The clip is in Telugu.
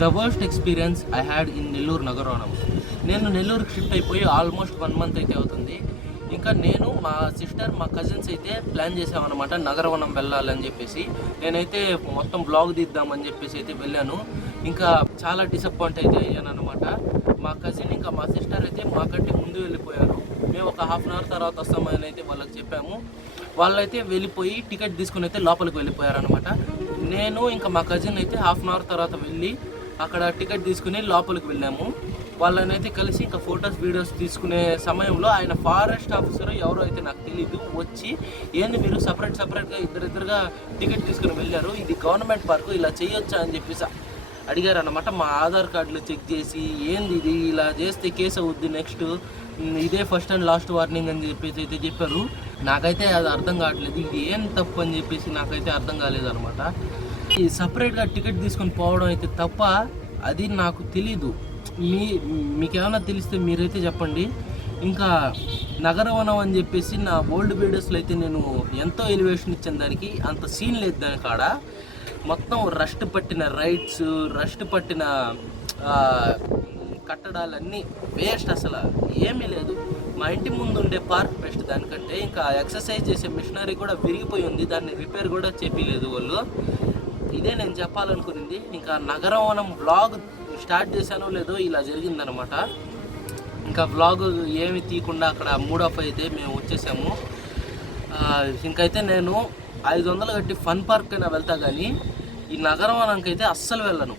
The worst experience I had in Nellore Nagaravanam. నేను నెల్లూరుకి షిఫ్ట్ అయిపోయి ఆల్మోస్ట్ 1 మంత్ అయితే అవుతుంది. ఇంకా నేను, మా సిస్టర్, మా కజిన్స్ అయితే ప్లాన్ చేసామన్నమాట నగరవనం వెళ్ళాలని చెప్పేసి. నేనైతే మొత్తం బ్లాగ్ తీద్దామని చెప్పేసి అయితే వెళ్ళాను. ఇంకా చాలా డిసప్పాయింట్ అయితే అయ్యాను అనమాట. మా కజిన్ ఇంకా మా సిస్టర్ అయితే మాకంటే ముందు వెళ్ళిపోయారు. మేము ఒక హాఫ్ అన్ అవర్ తర్వాత వస్తామని అయితే వాళ్ళకి చెప్పాము. వాళ్ళైతే వెళ్ళిపోయి టికెట్ తీసుకుని అయితే లోపలికి వెళ్ళిపోయారు అనమాట. నేను ఇంకా మా కజిన్ అయితే హాఫ్ అన్ అవర్ తర్వాత వెళ్ళి అక్కడ టికెట్ తీసుకుని లోపలికి వెళ్ళాము. వాళ్ళని అయితే కలిసి ఇంకా ఫొటోస్ వీడియోస్ తీసుకునే సమయంలో ఆయన ఫారెస్ట్ ఆఫీసర్ ఎవరో అయితే నాకు తెలీదు వచ్చి, ఏంది మీరు సపరేట్గా ఇద్దరిద్దరుగా టికెట్ తీసుకుని వెళ్ళారు, ఇది గవర్నమెంట్ పార్కు, ఇలా చేయొచ్చా అని చెప్పేసి అడిగారు అన్నమాట. మా ఆధార్ కార్డులు చెక్ చేసి, ఏంది ఇది, ఇలా చేస్తే కేసు అవుద్ది, నెక్స్ట్ ఇదే ఫస్ట్ అండ్ లాస్ట్ వార్నింగ్ అని చెప్పేసి అయితే చెప్పారు. నాకైతే అది అర్థం కావట్లేదు, ఇది ఏం తప్పు అని చెప్పేసి నాకైతే అర్థం కాలేదు అనమాట. ఈ సపరేట్గా టికెట్ తీసుకొని పోవడం అయితే తప్ప అది నాకు తెలీదు. మీకేమైనా తెలిస్తే మీరైతే చెప్పండి. ఇంకా నగరవనం అని చెప్పేసి నా ఓల్డ్ వీడియోస్లో అయితే నేను ఎంతో ఎలివేషన్ ఇచ్చాను దానికి, అంత సీన్ లేదు దాని కాడ. మొత్తం రస్ట్ పట్టిన రైడ్స్, రస్ట్ పట్టిన కట్టడాలన్నీ వేస్ట్, అసలు ఏమీ లేదు. మా ఇంటి ముందు ఉండే పార్క్ బెస్ట్ దానికంటే. ఇంకా ఎక్సర్సైజ్ చేసే మిషనరీ కూడా విరిగిపోయి ఉంది, దాన్ని రిపేర్ కూడా చేపిలేదు వాళ్ళు. ఇదే నేను చెప్పాలనుకునింది. ఇంకా నగరవనం వ్లాగ్ స్టార్ట్ చేశానో లేదో ఇలా జరిగిందనమాట. ఇంకా వ్లాగ్ ఏమి తీయకుండా అక్కడ మూడ్ ఆఫ్ అయితే మేము వచ్చేసాము. ఇంకైతే నేను 500 కట్టి ఫన్ పార్క్ అయినా వెళ్తా కానీ ఈ నగరవనంకి అయితే అస్సలు వెళ్ళను.